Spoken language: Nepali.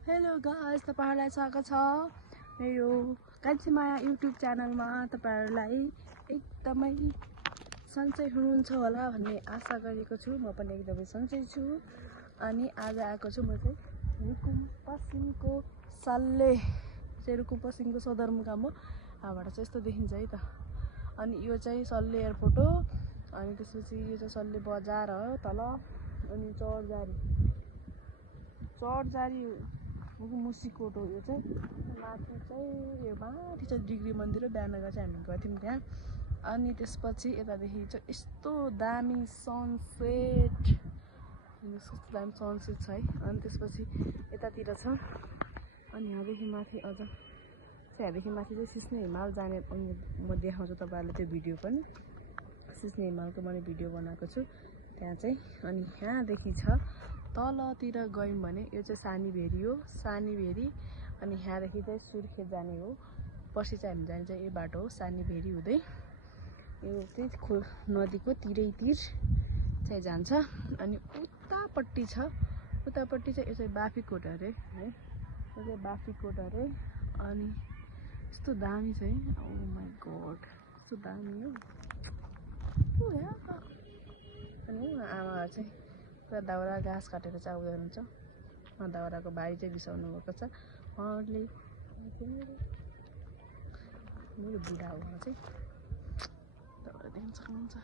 हेलो गाइस, तपाईहरुलाई स्वागत छ मेरो कान्छीमाया युट्युब च्यानलमा। तपाईहरुलाई एकदमै सन्चै हुनुहुन्छ होला भन्ने आशा गरेको छु। म पनि एकदमै सन्चै छु। अनि आज आएको छु म चाहिँ रुकुम पश्चिमको सल्ले रुकुम सदरमुकाम हो। यहाँबाट चाहिँ यस्तो देखिन्छ है त। अनि यो चाहिँ सल्ले एयरपोर्ट हो। अनि त्यसपछि यो चाहिँ सल्ले बजार हो तल। अनि चौरजारी मुसिकोट हो। यो चाहिँ माथि चाहिँ डिग्री मन्दिर हो। बिहान चाहिँ हामी गएको थियौँ त्यहाँ। अनि त्यसपछि यतादेखि चाहिँ यस्तो दामी सनसेट छ है। अनि त्यसपछि यतातिर छ। अनि यहाँदेखि माथि चाहिँ सिस्ने हिमाल जाने म देखाउँछु तपाईहरुलाई त्यो भिडियो पनि। सिस्ने हिमालको मैले भिडियो बनाएको छु त्यहाँ चाहिँ। अनि यहाँदेखि छ तलतिर गयौँ भने यो चाहिँ सानीभेरी हो। सानीभेरी अनि यहाँदेखि चाहिँ सुर्खेत जाने हो। पछि चाहिँ हामी जाने चाहिँ यो बाटो हो सानीभेरी हुँदै। यो चाहिँ नदीको तिरैतिर चाहिँ जान्छ। अनि उतापट्टि छ। उतापट्टि चाहिँ यो चाहिँ बाफीकोट अरे है। यो चाहिँ बाफीकोट अरे। अनि यस्तो दामी छ है। ओ माई गॉड, यस्तो दामी हो। अनि आमाहरू चाहिँ पुरा दाउरा घाँस काटेर चाहिँ आउँदै हुनुहुन्छ। दाउराको बारी चाहिँ बिसाउनु भएको छ उहाँहरूले। मेरो बुढा हो चाहिँ दाउरा देख्न सक्नुहुन्छ।